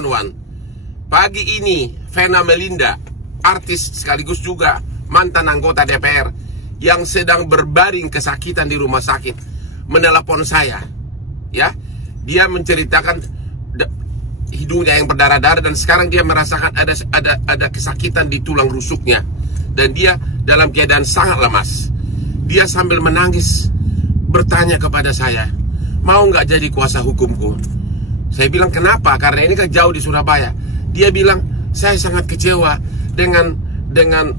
911. Pagi ini Vena Melinda, artis sekaligus juga mantan anggota DPR yang sedang berbaring kesakitan di rumah sakit, menelepon saya. Ya, dia menceritakan hidungnya yang berdarah-darah dan sekarang dia merasakan ada kesakitan di tulang rusuknya dan dia dalam keadaan sangat lemas. Dia sambil menangis bertanya kepada saya, mau nggak jadi kuasa hukumku? Saya bilang, kenapa? Karena ini kan jauh di Surabaya. Dia bilang, saya sangat kecewa dengan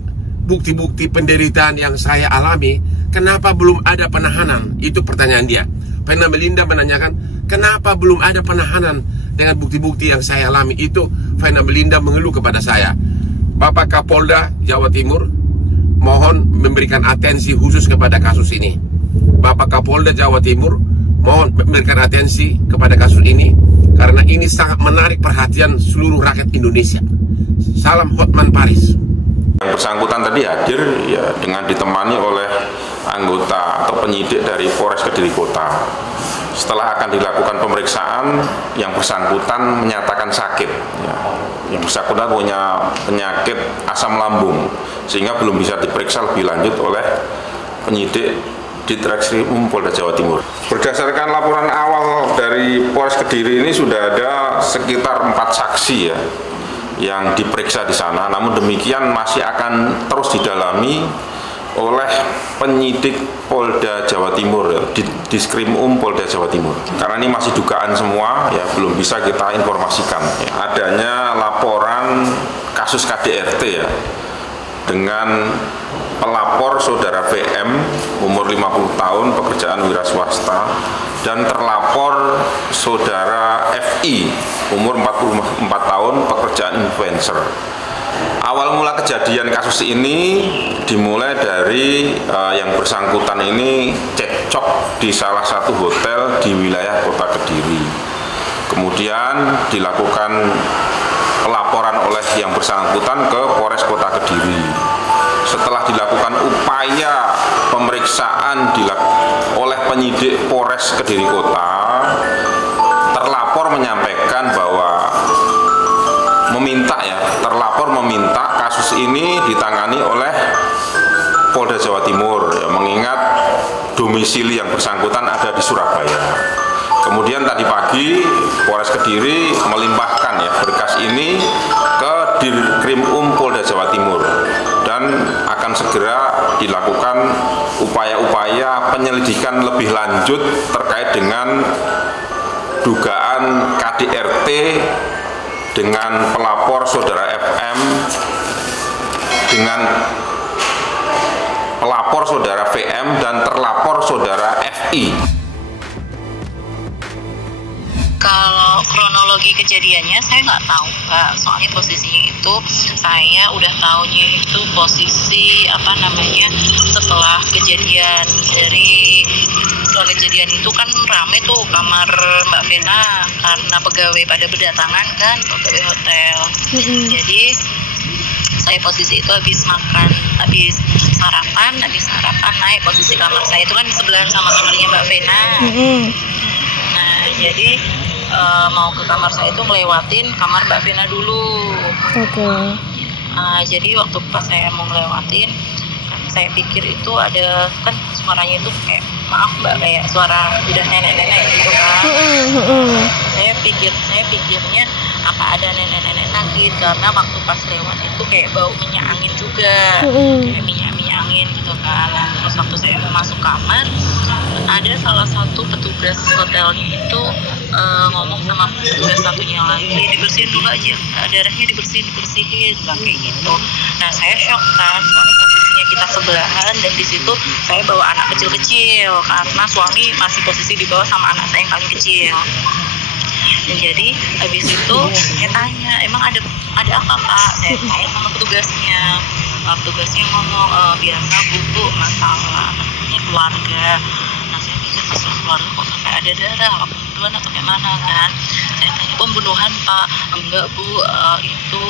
bukti-bukti penderitaan yang saya alami. Kenapa belum ada penahanan? Itu pertanyaan dia. Vena Melinda menanyakan, kenapa belum ada penahanan dengan bukti-bukti yang saya alami? Itu Vena Melinda mengeluh kepada saya. Bapak Kapolda Jawa Timur, mohon memberikan atensi khusus kepada kasus ini. Bapak Kapolda Jawa Timur, mohon memberikan atensi kepada kasus ini, karena ini sangat menarik perhatian seluruh rakyat Indonesia. Salam Hotman Paris. Yang bersangkutan tadi hadir ya dengan ditemani oleh anggota atau penyidik dari Polres Kediri Kota. Setelah akan dilakukan pemeriksaan, yang bersangkutan menyatakan sakit. Ya. Yang bersangkutan punya penyakit asam lambung, sehingga belum bisa diperiksa lebih lanjut oleh penyidik di Ditreskrimum Polda Jawa Timur. Berdasarkan laporan awal dari Polres Kediri ini sudah ada sekitar 4 saksi ya yang diperiksa di sana. Namun demikian masih akan terus didalami oleh penyidik Polda Jawa Timur, di Diskrimum Polda Jawa Timur. Karena ini masih dugaan semua, ya belum bisa kita informasikan. Ya, adanya laporan kasus KDRT ya dengan pelapor saudara VM umur 50 tahun pekerjaan wira swasta dan terlapor saudara FI umur 44 tahun pekerjaan influencer. Awal mula kejadian kasus ini dimulai dari yang bersangkutan ini cekcok di salah satu hotel di wilayah Kota Kediri. Kemudian dilakukan pelaporan oleh yang bersangkutan ke Polres Kota Kediri. Setelah dilakukan upaya pemeriksaan oleh penyidik Polres Kediri Kota, terlapor menyampaikan bahwa terlapor meminta kasus ini ditangani oleh Polda Jawa Timur, ya, mengingat domisili yang bersangkutan ada di Surabaya. Kemudian tadi pagi Polres Kediri melimpahkan ya berkas ini ke Dirkrimum Polda Jawa Timur dan akan segera dilakukan upaya-upaya penyelidikan lebih lanjut terkait dengan dugaan KDRT dengan pelapor saudara FM dengan pelapor saudara VM dan terlapor saudara FI. Kalau kronologi kejadiannya saya nggak tahu Kak, soalnya posisinya itu saya udah tahunya itu posisi setelah kejadian. Setelah kejadian itu kan rame tuh kamar Mbak Vena karena pegawai pada berdatangan kan, pegawai hotel. Jadi saya posisi itu habis sarapan naik posisi kamar saya itu kan di sebelah sama kamarnya Mbak Vena. Nah jadi mau ke kamar saya itu ngelewatin kamar Mbak Vena dulu. Jadi waktu pas saya mau ngelewatin, saya pikir itu ada kan suaranya itu kayak kayak suara udah nenek-nenek gitu kan. Saya pikirnya apa ada nenek-nenek sakit, karena waktu pas lewat itu kayak bau minyak angin juga, kayak minyak angin gitu kan. Nah, terus waktu saya mau masuk kamar, ada salah satu petugas hotelnya itu ngomong sama petugas satunya lagi, dibersihin dulu aja, darahnya dibersihin bilang kayak gitu. Nah saya shock kan, soalnya posisinya kita sebelahan dan di situ saya bawa anak kecil-kecil karena suami masih posisi di bawah sama anak saya yang paling kecil. Dan jadi habis itu saya tanya, emang ada apa Pak? Saya tanya sama petugasnya. Petugasnya ngomong biasa bu masalah keluarga. Nah saya pikir masalah keluarga kok sampai ada darah, pembunuhan atau kayak mana kan? Saya tanya pembunuhan Pak, enggak bu, itu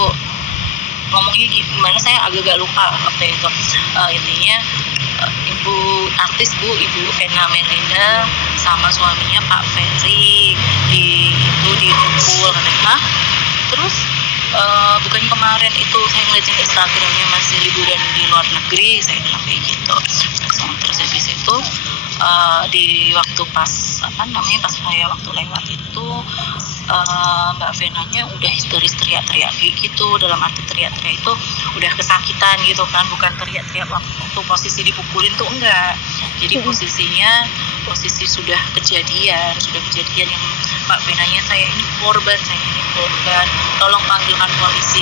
ngomongnya gimana saya agak lupa waktu itu. Intinya ibu artis ibu Vena Melinda sama suaminya Pak Ferry dipukul katanya. Terus bukan kemarin itu saya ngeliatin Instagramnya masih liburan di luar negeri, saya bilang kayak gitu. Terus habis itu di waktu pas pas saya waktu lewat itu Mbak Venanya udah histeris teriak-teriak kayak gitu. Dalam arti teriak-teriak itu udah kesakitan gitu kan, bukan teriak-teriak waktu posisi dipukulin tuh enggak. Jadi posisi sudah kejadian yang Mbak Venanya, saya ini korban, tolong panggilkan polisi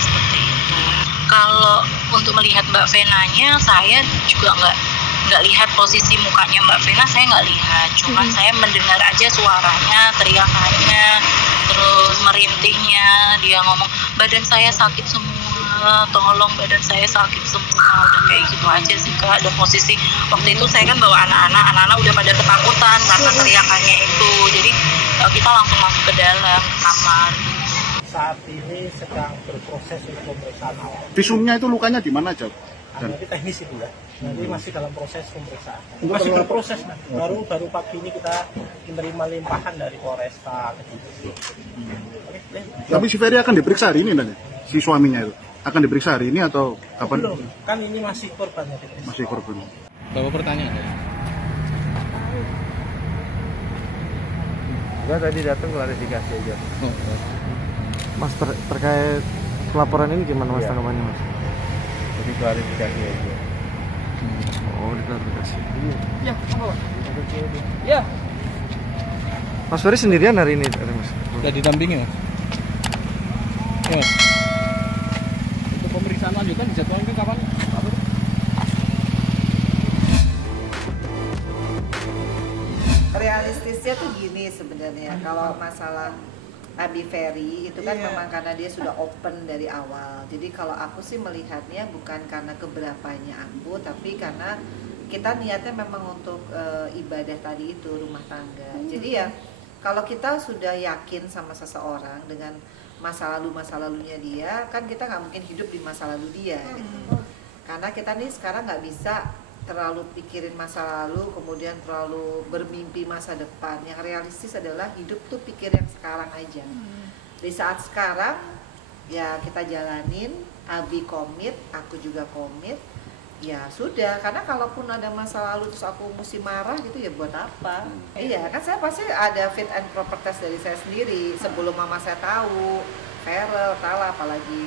seperti itu. Kalau untuk melihat Mbak Venanya, saya juga nggak lihat posisi mukanya Mbak Vena, saya nggak lihat, cuman saya mendengar aja suaranya, teriakannya, terus merintihnya, dia ngomong badan saya sakit semua, tolong badan saya sakit semua, udah kayak gitu aja sih Kak. Dan posisi waktu itu saya kan bawa anak-anak udah pada ketakutan karena teriakannya itu, jadi kita langsung masuk ke dalam kamar. Saat ini sedang berproses untuk pemeriksaan awal. Visumnya itu lukanya di mana, Jok? Nanti teknis itu ya. Nanti masih dalam proses pemeriksaan. Masih berproses. Baru pagi ini kita menerima limpahan dari Polresta Kediri. Tapi si Ferry akan diperiksa hari ini nanti? Si suaminya itu akan diperiksa hari ini atau kapan? Belum. Kan ini masih korbannya. Masih korban. Bapak pertanyaan ya? Enggak, tadi datang klarifikasi aja. Mas, terkait laporan ini gimana Mas tanggapannya Mas? Jadi klarifikasi aja. Oh, diklarifikasi. Ya, apa? Ya. Mas Ferry sendirian hari ini, Mas? Sudah didampingi Mas? Ya Mas? Untuk pemeriksaan lanjutan dijadwalkan kapan? Realistisnya tuh gini sebenarnya, kalau masalah Abi Ferry itu kan memang karena dia sudah open dari awal. Jadi kalau aku sih melihatnya bukan karena keberapanya aku, tapi karena kita niatnya memang untuk ibadah tadi itu, rumah tangga. Jadi ya kalau kita sudah yakin sama seseorang dengan masa lalunya dia, kan kita nggak mungkin hidup di masa lalu dia gitu. Karena kita nih sekarang nggak bisa terlalu pikirin masa lalu, kemudian terlalu bermimpi masa depan. Yang realistis adalah hidup tuh pikir yang sekarang aja. Di saat sekarang ya kita jalanin, Abi komit, aku juga komit. Ya sudah, karena kalaupun ada masa lalu terus aku mesti marah gitu ya buat apa? Iya, kan saya pasti ada fit and proper test dari saya sendiri sebelum mama saya tahu, Ferel, Tala, apalagi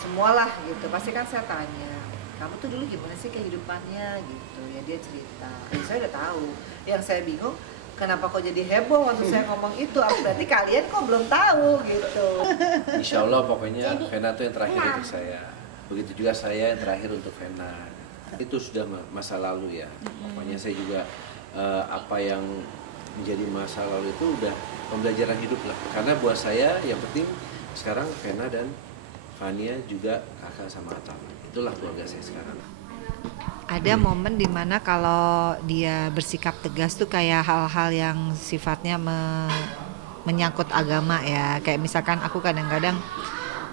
semualah gitu. Pasti kan saya tanya, kamu tuh dulu gimana sih kehidupannya gitu ya, dia cerita. Saya udah tahu. Yang saya bingung kenapa kok jadi heboh waktu saya ngomong itu, berarti kalian kok belum tahu gitu. Insya Allah pokoknya Vena itu yang terakhir untuk saya, begitu juga saya yang terakhir untuk Vena. Itu sudah masa lalu ya. Pokoknya saya juga apa yang menjadi masa lalu itu udah pembelajaran hidup lah. Karena buat saya yang penting sekarang Vena dan Fania juga kakak sama Atam. Itulah keluarga saya sekarang. Ada momen dimana kalau dia bersikap tegas tuh kayak hal-hal yang sifatnya menyangkut agama ya. Kayak misalkan aku kadang-kadang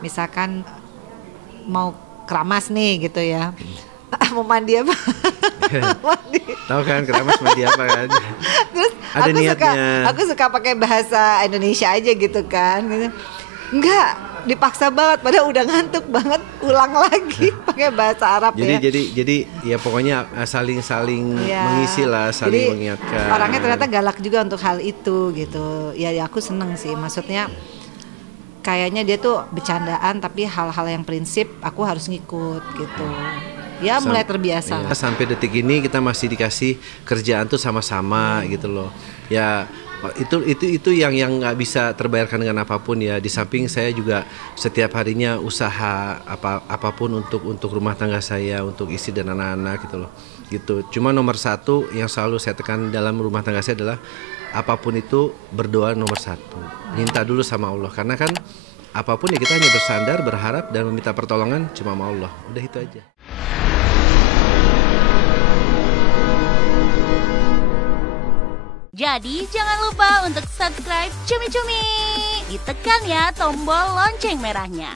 misalkan mau keramas nih gitu ya. Mau mandi apa? Tahu kan keramas mandi apa kan? Terus ada niatnya. Aku suka pakai bahasa Indonesia aja gitu kan. Gitu. Enggak, dipaksa banget, padahal udah ngantuk banget, ulang lagi pakai bahasa Arab ya. Jadi ya pokoknya saling mengisi lah, saling mengingatkan. Orangnya ternyata galak juga untuk hal itu gitu. Ya aku seneng sih, maksudnya kayaknya dia tuh bercandaan tapi hal-hal yang prinsip aku harus ngikut gitu. Ya mulai terbiasa. Ya, sampai detik ini kita masih dikasih kerjaan tuh sama-sama gitu loh. Ya itu yang nggak bisa terbayarkan dengan apapun ya. Di samping saya juga setiap harinya usaha apapun untuk rumah tangga saya, untuk istri dan anak-anak gitu loh. Gitu. Cuma nomor satu yang selalu saya tekan dalam rumah tangga saya adalah apapun itu berdoa nomor satu. Minta dulu sama Allah, karena kan apapun ya kita hanya bersandar, berharap dan meminta pertolongan cuma sama Allah. Udah itu aja. Jadi jangan lupa untuk subscribe Cumi Cumi. Ditekan ya tombol lonceng merahnya.